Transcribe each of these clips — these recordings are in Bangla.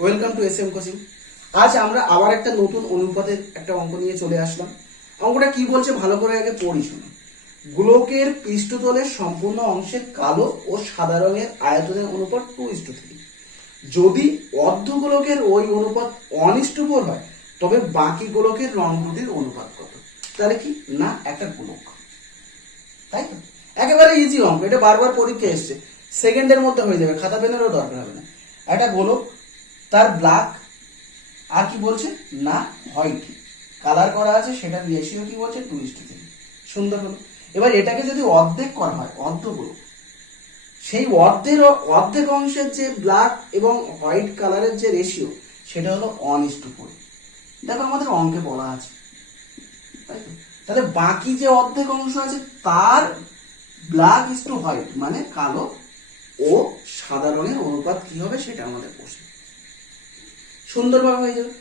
Welcome to S M coaching আজ আমরা আবার একটা নতুন অনুপাতের একটা অঙ্ক নিয়ে চলে আসলাম। অঙ্কটা কি বলছে ভালো করে আগে পড়ি শোনো। গোলকের পৃষ্ঠতলের সম্পূর্ণ অংশে কালো ও সাদা রঙের আয়তনের অনুপাত টু ইস টু থ্রি যদি অর্ধগোলকের ওই অনুপাত ওয়ান হয়, তবে বাকি গোলকের রং দুটির অনুপাত কত? তাহলে কি? না, একটা গোলক। তাই তো? একেবারে ইজি অঙ্ক, এটা বারবার পরীক্ষা এসছে। সেকেন্ডের মধ্যে হয়ে যাবে, খাতা পেনেরও দরকার হবে না। একটা গোলক তার ব্ল্যাক আর কি বলছে? না হোয়াইট কালার করা আছে সেটার রেশিও কি বলছে? টু ইস সুন্দর হলো। এবার এটাকে যদি অর্ধেক করা হয় অর্ধ গোলক সেই অর্ধের অর্ধেক অংশের যে ব্ল্যাক এবং হোয়াইট কালারের যে রেশিও সেটা হলো অন ইস টু ফোর দেখো আমাদের অঙ্কে বলা আছে। তাই? তাহলে বাকি যে অর্ধেক অংশ আছে, তার ব্ল্যাক ইস টু হোয়াইট মানে কালো ও সাদা রঙের অনুপাত কি হবে? সেটা আমাদের প্রশ্ন। সুন্দরভাবে হয়ে যাবে।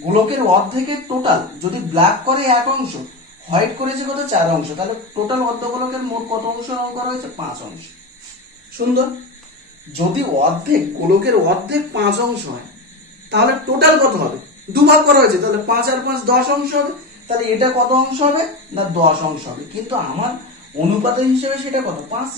গোলকের অর্ধেকের টোটাল যদি ব্ল্যাক করে এক অংশ হোয়াইট করেছে কত? চার অংশ। তাহলে টোটাল অর্ধ গোলকের মোট কত অংশ করা হয়েছে? পাঁচ অংশ। সুন্দর। যদি অর্ধেক গোলকের অর্ধেক পাঁচ অংশ হয় তাহলে টোটাল কত হবে? দুভাগ করা হয়েছে তাহলে পাঁচ আর পাঁচ দশ অংশ হবে। তাহলে এটা কত অংশ হবে? না দশ অংশ হবে। কিন্তু আমার অনুপাতের হিসেবে সেটা কত? পাঁচ।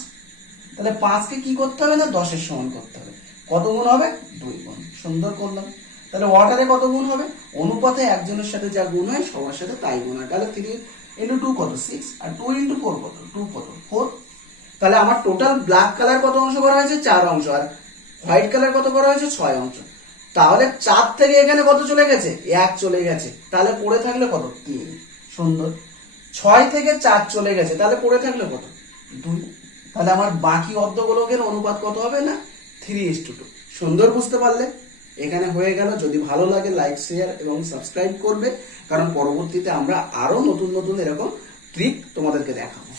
তাহলে পাঁচকে কি করতে হবে? না দশের সমান করতে হবে। কত গুণ হবে? দুই গুণ। সুন্দর করলাম। তাহলে ওয়াটারে কত গুণ হবে? অনুপাতে একজনের সাথে যা গুণ হয়, সবার সাথে তাই গুণ হয়। তাহলে থ্রি ইন্টু টু কত? সিক্স আর টু ইন্টু ফোর কত? টু কত? ফোর তাহলে আমার টোটাল ব্ল্যাক কালার কত অংশ করা হয়েছে? চার অংশ। আর হোয়াইট কালার কত করা হয়েছে? ছয় অংশ। তাহলে চার থেকে এখানে কত চলে গেছে? এক চলে গেছে। তাহলে পড়ে থাকলে কত? তিন। সুন্দর। ছয় থেকে চার চলে গেছে। তাহলে পড়ে থাকলে কত? দুই। তাহলে আমার বাকি অর্ধগোলকের অনুপাত কত হবে না? থ্রি ইস টু টু সুন্দর বুঝতে পারলে? এখানে হয়ে গেল। যদি ভালো লাগে লাইক শেয়ার এবং সাবস্ক্রাইব করবে। কারণ পরবর্তীতে আমরা আরও নতুন নতুন এরকম ট্রিক তোমাদেরকে দেখাবো।